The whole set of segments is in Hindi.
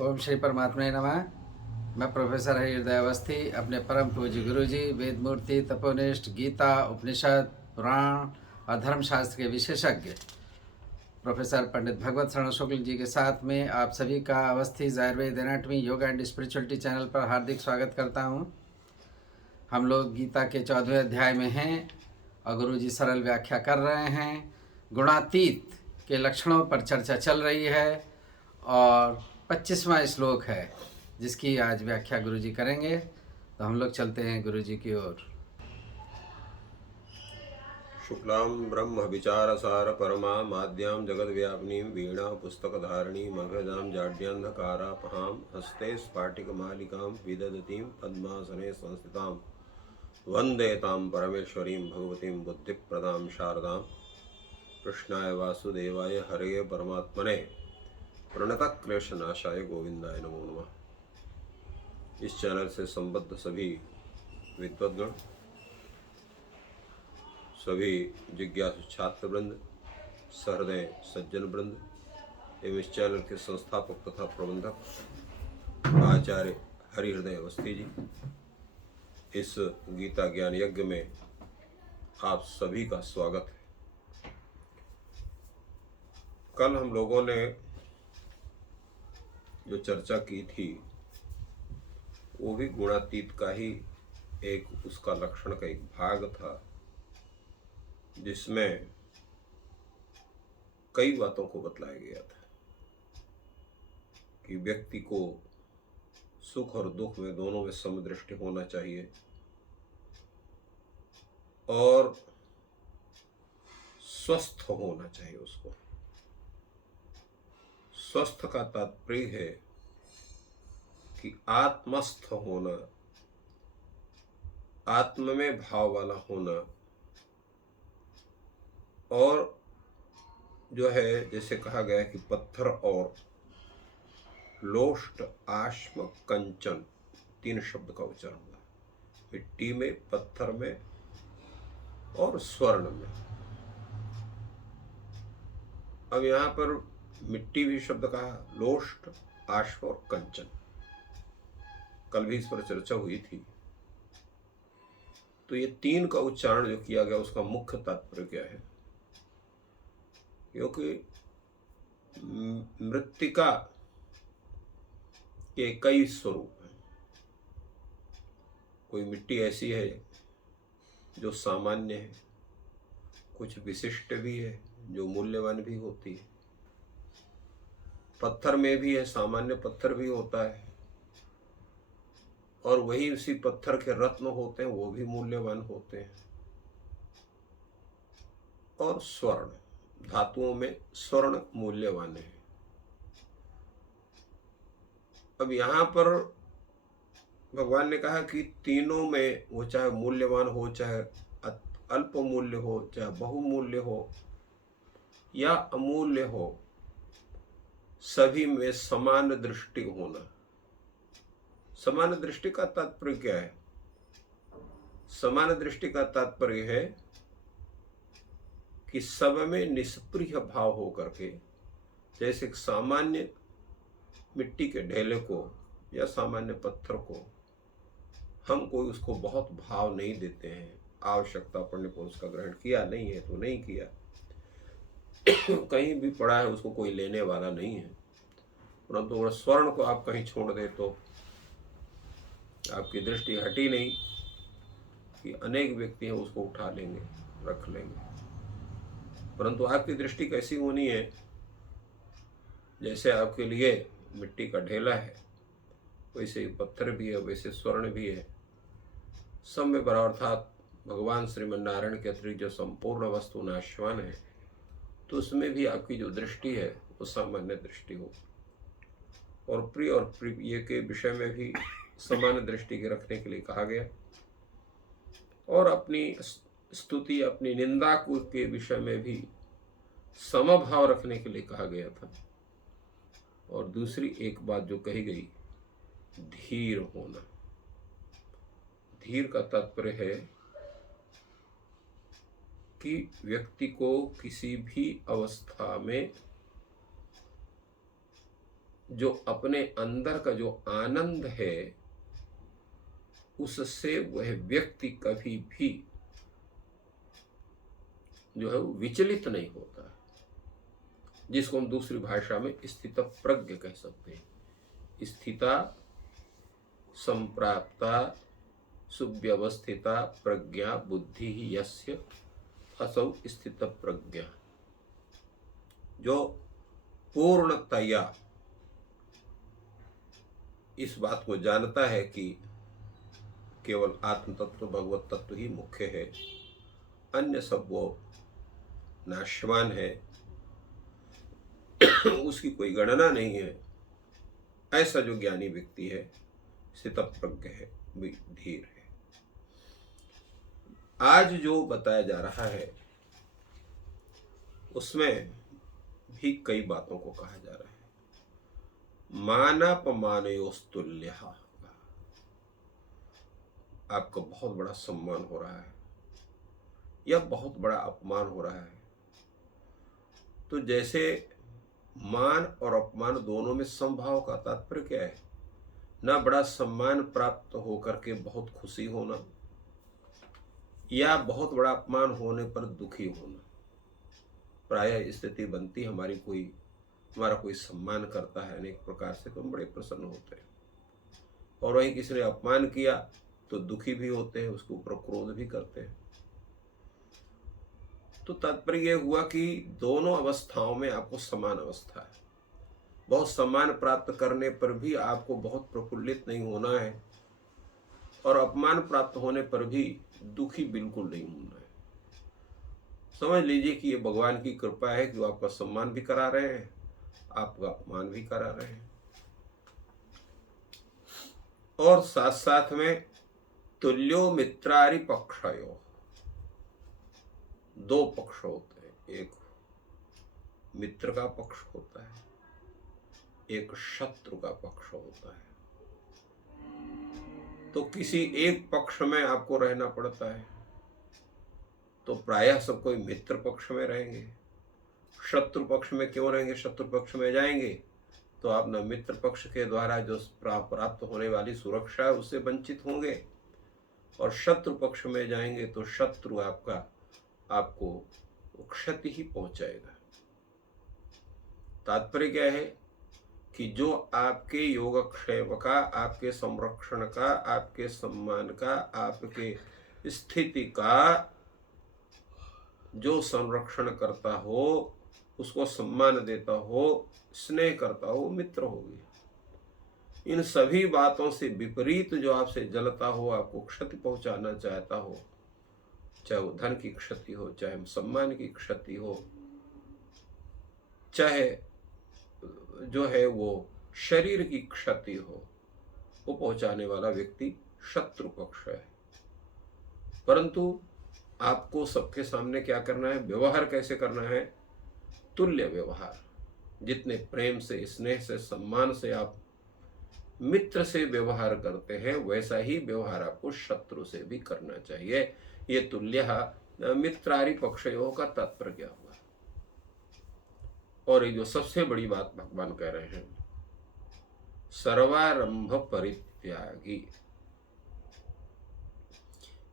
ओम श्री परमात्मने नमः। मैं प्रोफेसर हृदय अवस्थी अपने परम पूज्य गुरु जी वेदमूर्ति तपोनिष्ठ गीता उपनिषद पुराण और धर्मशास्त्र के विशेषज्ञ प्रोफेसर पंडित भगवत शरण शुक्ल जी के साथ में आप सभी का Awasthi Ayurveda anatomy yoga and spirituality channel पर हार्दिक स्वागत करता हूँ। हम लोग गीता के 14वें अध्याय में हैं और गुरु जी सरल व्याख्या कर रहे हैं। गुणातीत के लक्षणों पर चर्चा चल रही है और 25वां श्लोक है जिसकी आज व्याख्या गुरु जी करेंगे। तो हम लोग चलते हैं गुरु जी की ओर। शुक्लां ब्रह्म विचारसार परमा माद्यां जगद्व्यापिनीं वीणा पुस्तकधारिणीं मघदां जाड्यान्धकारापहां हस्ते स्फाटिकमालिकां विदधतीं पद्मासने संस्थितां वन्दे तां परमेश्वरीं भगवतीं बुद्धिप्रदां शारदां। कृष्णाय वासुदेवाय हरये परमात्मने प्रणतक्लेशनाशाय गोविंदाय नमो नमः। इस चैनल से संबद्ध सभी विद्वद्गण, सभी जिज्ञासु छात्र वृंद, सहृदय सज्जन वृंद एवं इस चैनल के संस्थापक तथा प्रबंधक आचार्य हरिहृदय अवस्थी जी, इस गीता ज्ञान यज्ञ में आप सभी का स्वागत है। कल हम लोगों ने जो चर्चा की थी वो भी गुणातीत का ही एक उसका लक्षण का एक भाग था, जिसमें कई बातों को बतलाया गया था कि व्यक्ति को सुख और दुख में दोनों में समदृष्टि होना चाहिए और स्वस्थ होना चाहिए। उसको स्वस्थ का तात्पर्य है कि आत्मस्थ होना, आत्म में भाव वाला होना, और जो है जैसे कहा गया कि पत्थर और लोष्ट आश्म कंचन 3 शब्द का उच्चारण हुआ, मिट्टी में, पत्थर में और स्वर्ण में। अब यहाँ पर मिट्टी भी शब्द कहा, लोष्ट, आश्व और कंचन। कल भी इस पर चर्चा हुई थी। तो ये 3 का उच्चारण जो किया गया उसका मुख्य तात्पर्य क्या है? क्योंकि मृत्तिका के कई स्वरूप हैं। कोई मिट्टी ऐसी है जो सामान्य है, कुछ विशिष्ट भी है जो मूल्यवान भी होती है। पत्थर में भी है, सामान्य पत्थर भी होता है, और वही उसी पत्थर के रत्न होते हैं, वो भी मूल्यवान होते हैं। और स्वर्ण, धातुओं में स्वर्ण मूल्यवान है। अब यहाँ पर भगवान ने कहा कि तीनों में, वो चाहे मूल्यवान हो, चाहे अल्प मूल्य हो, चाहे बहुमूल्य हो या अमूल्य हो, सभी में समान दृष्टि होना। समान दृष्टि का तात्पर्य क्या है? समान दृष्टि का तात्पर्य है कि सब में निष्प्रिय भाव हो करके, जैसे सामान्य मिट्टी के ढेले को या सामान्य पत्थर को हम कोई उसको बहुत भाव नहीं देते हैं, आवश्यकता पड़ने पर उसका ग्रहण किया, नहीं है तो नहीं किया, कहीं भी पड़ा है उसको कोई लेने वाला नहीं है। परंतु तो स्वर्ण को आप कहीं छोड़ दे तो आपकी दृष्टि हटी नहीं कि अनेक व्यक्ति हैं उसको उठा लेंगे, रख लेंगे। परंतु आपकी दृष्टि कैसी होनी है? जैसे आपके लिए मिट्टी का ढेला है, वैसे ही पत्थर भी है, वैसे स्वर्ण भी है। सब में बराबर, अर्थात भगवान श्रीमन नारायण के अतिरिक्त जो संपूर्ण वस्तु नाशवान है, तो उसमें भी आपकी जो दृष्टि है वो सामान्य दृष्टि हो। और प्रिय के विषय में भी समान दृष्टि के रखने के लिए कहा गया, और अपनी स्तुति, अपनी निंदा के विषय में भी समभाव रखने के लिए कहा गया था। और दूसरी एक बात जो कही गई, धीर होना। धीर का तात्पर्य है कि व्यक्ति को किसी भी अवस्था में जो अपने अंदर का जो आनंद है उससे वह व्यक्ति कभी भी जो है वो विचलित नहीं होता है, जिसको हम दूसरी भाषा में स्थित प्रज्ञ कह सकते हैं। स्थिता संप्राप्ता सुव्यवस्थिता प्रज्ञा बुद्धि ही यस्य असौ स्थित प्रज्ञा, जो पूर्णतया इस बात को जानता है कि केवल आत्म तत्व भगवत तत्व ही मुख्य है, अन्य सब वो नाशवान है, उसकी कोई गणना नहीं है, ऐसा जो ज्ञानी व्यक्ति है, स्थितप्रज्ञ है, धीर है। आज जो बताया जा रहा है उसमें भी कई बातों को कहा जा रहा है। मानापमानयोस्तुल्य, आपका बहुत बड़ा सम्मान हो रहा है या बहुत बड़ा अपमान हो रहा है, तो जैसे मान और अपमान दोनों में समभाव का तात्पर्य क्या है? ना बड़ा सम्मान प्राप्त होकर के बहुत खुशी होना या बहुत बड़ा अपमान होने पर दुखी होना। प्रायः स्थिति बनती, हमारा कोई सम्मान करता है अनेक प्रकार से तो हम बड़े प्रसन्न होते हैं, और वहीं किसी ने अपमान किया तो दुखी भी होते हैं, उसके ऊपर क्रोध भी करते हैं। तो तात्पर्य यह हुआ कि दोनों अवस्थाओं में आपको समान अवस्था है। बहुत सम्मान प्राप्त करने पर भी आपको बहुत प्रफुल्लित नहीं होना है, और अपमान प्राप्त होने पर भी दुखी बिल्कुल नहीं होना है। समझ लीजिए कि ये भगवान की कृपा है कि वो आपका सम्मान भी करा रहे हैं, आपका अपमान भी करा रहे हैं, और साथ साथ में तुल्यो मित्रारि पक्षयो, दो पक्ष होते हैं, एक मित्र का पक्ष होता है, एक शत्रु का पक्ष होता है। तो किसी एक पक्ष में आपको रहना पड़ता है, तो प्रायः सब कोई मित्र पक्ष में रहेंगे। शत्रु पक्ष में क्यों रहेंगे? शत्रु पक्ष में जाएंगे तो आप न मित्र पक्ष के द्वारा जो प्राप्त होने वाली सुरक्षा है उससे वंचित होंगे, और शत्रु पक्ष में जाएंगे तो शत्रु आपको क्षति ही पहुंचाएगा। तात्पर्य क्या है कि जो आपके योगक्षेम का, आपके संरक्षण का, आपके सम्मान का, आपके स्थिति का जो संरक्षण करता हो, उसको सम्मान देता हो, स्नेह करता हो, मित्र हो गया। इन सभी बातों से विपरीत जो आपसे जलता हो, आपको क्षति पहुंचाना चाहता हो, चाहे वो धन की क्षति हो, चाहे सम्मान की क्षति हो, चाहे जो है वो शरीर की क्षति हो, वो पहुंचाने वाला व्यक्ति शत्रु पक्ष है। परंतु आपको सबके सामने क्या करना है? व्यवहार कैसे करना है? तुल्य व्यवहार। जितने प्रेम से, स्नेह से, सम्मान से आप मित्र से व्यवहार करते हैं, वैसा ही व्यवहार आपको शत्रु से भी करना चाहिए। ये तुल्य मित्रारि पक्षयों का तात्पर्य क्या हुआ? और ये जो सबसे बड़ी बात भगवान कह रहे हैं, सर्वारंभ परित्यागी।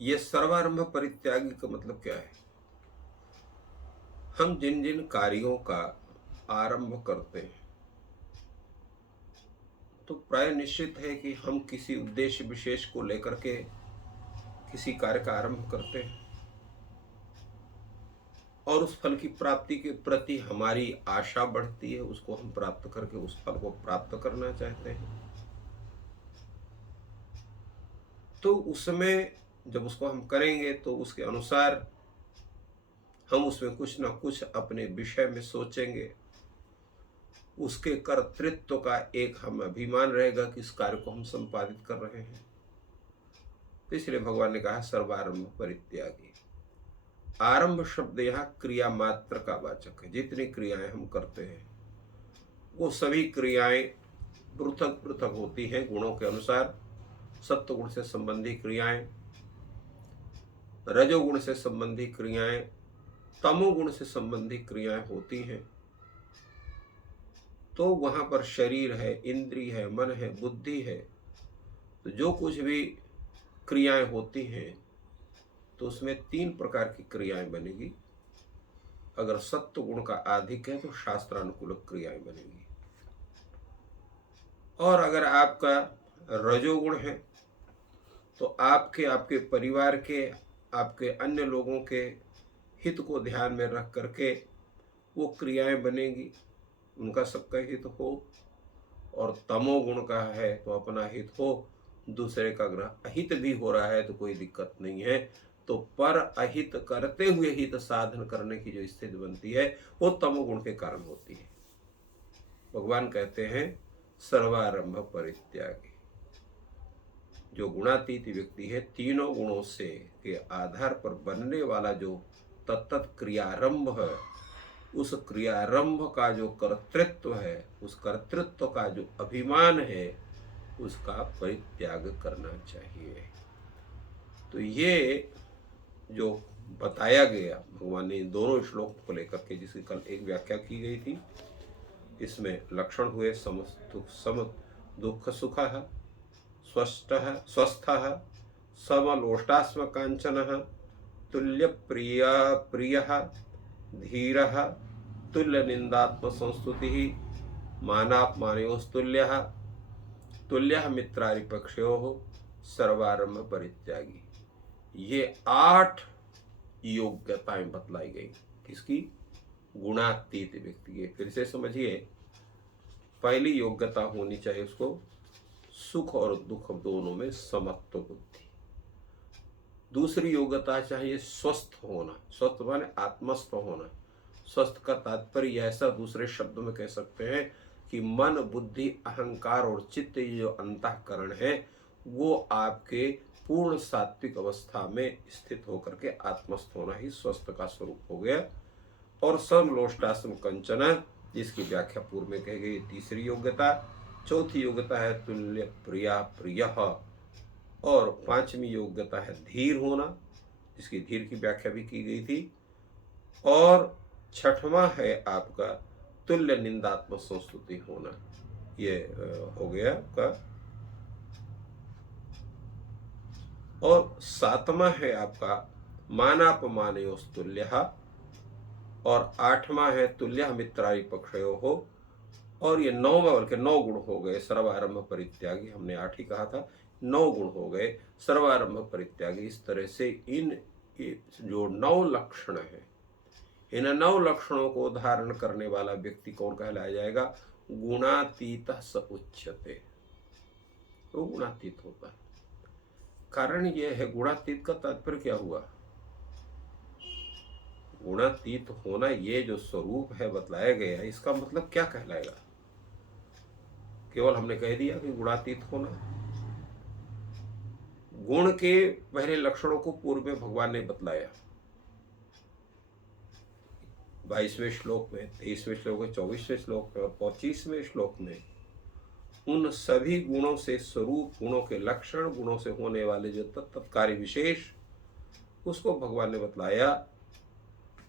ये सर्वारंभ परित्यागी का मतलब क्या है? हम जिन जिन कार्यों का आरंभ करते हैं तो प्राय निश्चित है कि हम किसी उद्देश्य विशेष को लेकर के किसी कार्य का आरंभ करते हैं, और उस फल की प्राप्ति के प्रति हमारी आशा बढ़ती है, उसको हम प्राप्त करके उस फल को प्राप्त करना चाहते हैं। तो उसमें जब उसको हम करेंगे तो उसके अनुसार हम उसमें कुछ ना कुछ अपने विषय में सोचेंगे, उसके कर्तृत्व का एक हम अभिमान रहेगा कि इस कार्य को हम संपादित कर रहे हैं। तो इसलिए भगवान ने कहा सर्वारंभ परित्यागी। आरंभ शब्द यहाँ क्रिया मात्र का वाचक है। जितनी क्रियाएं हम करते हैं वो सभी क्रियाएं पृथक पृथक होती हैं गुणों के अनुसार। सत्वगुण से संबंधी क्रियाएं, रजोगुण से संबंधी क्रियाएं, तमोगुण से संबंधी क्रियाएं होती हैं। तो वहाँ पर शरीर है, इंद्रिय है, मन है, बुद्धि है, तो जो कुछ भी क्रियाएं होती हैं तो उसमें 3 प्रकार की क्रियाएं बनेगी। अगर सत्व गुण का अधिक है तो शास्त्रानुकूल क्रियाएं बनेगी, और अगर आपका रजोगुण है तो आपके आपके परिवार के, आपके अन्य लोगों के हित को ध्यान में रख करके वो क्रियाएं बनेगी, उनका सबका हित हो। और तमोगुण का है तो अपना हित हो, दूसरे का अगर अहित भी हो रहा है तो कोई दिक्कत नहीं है। तो पर अहित करते हुए हित साधन करने की जो स्थिति बनती है वो तमोगुण के कारण होती है। भगवान कहते हैं सर्वारंभ परित्यागी। जो गुणातीत व्यक्ति है, तीनों गुणों से के आधार पर बनने वाला जो तत्त क्रियारंभ है, उस क्रियारंभ का जो कर्तृत्व है, उस कर्तृत्व का जो अभिमान है, उसका परित्याग करना चाहिए। तो ये जो बताया गया भगवान ने दोनों श्लोक को लेकर के, जिसकी कल एक व्याख्या की गई थी, इसमें लक्षण हुए सम दुख सुख स्वस्थ समलोष्टास्म कांचन तुल्य प्रिय धीर तुल्य निंदात्म संस्तुति मानापमानयोस्तुल्य तुल्य मित्रारिपक्षयो सर्वारंभ परित्यागी। ये 8 योग्यताएं बतलाई गई किसकी? गुणातीत व्यक्ति के। फिर से समझिए, पहली योग्यता होनी चाहिए उसको सुख और दुख दोनों में समत्व बुद्धि। दूसरी योग्यता चाहिए स्वस्थ होना। स्वस्थ माने आत्मस्थ होना। स्वस्थ का तात्पर्य ऐसा दूसरे शब्दों में कह सकते हैं कि मन, बुद्धि, अहंकार और चित्त, ये जो अंतःकरण है, वो आपके पूर्ण सात्विक अवस्था में स्थित होकर के आत्मस्थ होना ही स्वस्थ का स्वरूप हो गया। और समलोष्टास्म कंचन, जिसकी व्याख्या पूर्व में कही गई, तीसरी योग्यता। चौथी योग्यता है तुल्य प्रिया प्रिय, और 5वीं योग्यता है धीर होना, जिसकी धीर की व्याख्या भी की गई थी। और 6वां है आपका तुल्य निंदात्मक संस्तुति होना। ये हो गया का। और 7वां है आपका मानापमानयोस्तुल्य, और 8वां है तुल्य मित्रारि पक्षयो हो। और ये 9वां, बल्कि 9 गुण हो गए सर्वारंभ परित्यागी। हमने 8 ही कहा था, 9 गुण हो गए सर्वारंभ परित्यागी। इस तरह से इन जो 9 लक्षण है, इन 9 लक्षणों को धारण करने वाला व्यक्ति कौन कहलाया जाएगा? गुणातीत स उच्यते। वो गुणातीत होता है। कारण यह है, गुणातीत का तात्पर्य क्या हुआ? गुणातीत होना, ये जो स्वरूप है बतलाया गया, इसका मतलब क्या कहलाएगा? केवल हमने कह दिया कि गुणातीत होना। गुण के पहले लक्षणों को पूर्व में भगवान ने बतलाया 22वें श्लोक में, 23वें श्लोक में, 24वें श्लोक में और 25वें श्लोक में। उन सभी गुणों से स्वरूप, गुणों के लक्षण, गुणों से होने वाले जो तत्कार्य विशेष, उसको भगवान ने बतलाया।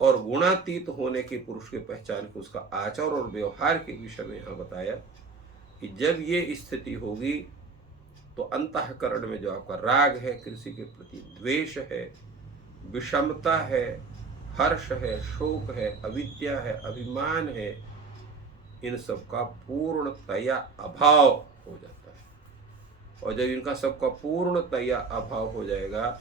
और गुणातीत होने के पुरुष की पहचान को उसका आचार और व्यवहार के विषय में यहाँ बताया कि जब ये स्थिति होगी तो अंतःकरण में जो आपका राग है, किसी के प्रति द्वेष है, विषमता है, हर्ष है, शोक है, अविद्या है, अभिमान है, इन सब का पूर्णतया अभाव हो जाता है। और जब इनका सबका पूर्णतया अभाव हो जाएगा,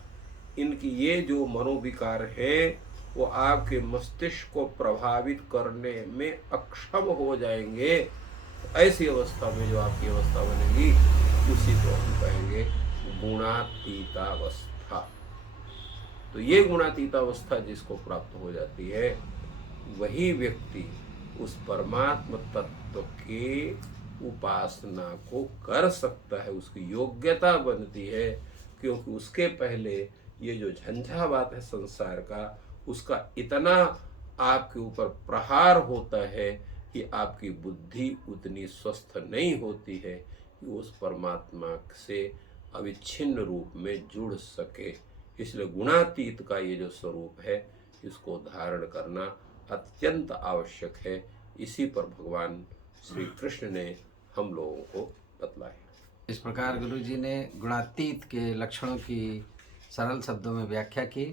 इनकी ये जो मनोविकार है वो आपके मस्तिष्क को प्रभावित करने में अक्षम हो जाएंगे। तो ऐसी अवस्था में जो आपकी अवस्था बनेगी, उसी को हम कहेंगे गुणातीतावस्था। तो ये गुणातीतावस्था जिसको प्राप्त हो जाती है, वही व्यक्ति उस परमात्म तत्व के उपासना को कर सकता है, उसकी योग्यता बनती है। क्योंकि उसके पहले ये जो झंझावात है संसार का, उसका इतना आपके ऊपर प्रहार होता है कि आपकी बुद्धि उतनी स्वस्थ नहीं होती है कि उस परमात्मा से अविच्छिन्न रूप में जुड़ सके। इसलिए गुणातीत का ये जो स्वरूप है, इसको धारण करना अत्यंत आवश्यक है। इसी पर भगवान श्री कृष्ण ने हम लोगों को बतलाया। इस प्रकार गुरु जी ने गुणातीत के लक्षणों की सरल शब्दों में व्याख्या की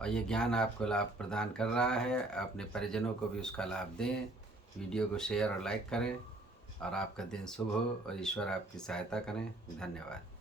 और ये ज्ञान आपको लाभ प्रदान कर रहा है। अपने परिजनों को भी उसका लाभ दें, वीडियो को शेयर और लाइक करें और आपका दिन शुभ हो और ईश्वर आपकी सहायता करें। धन्यवाद।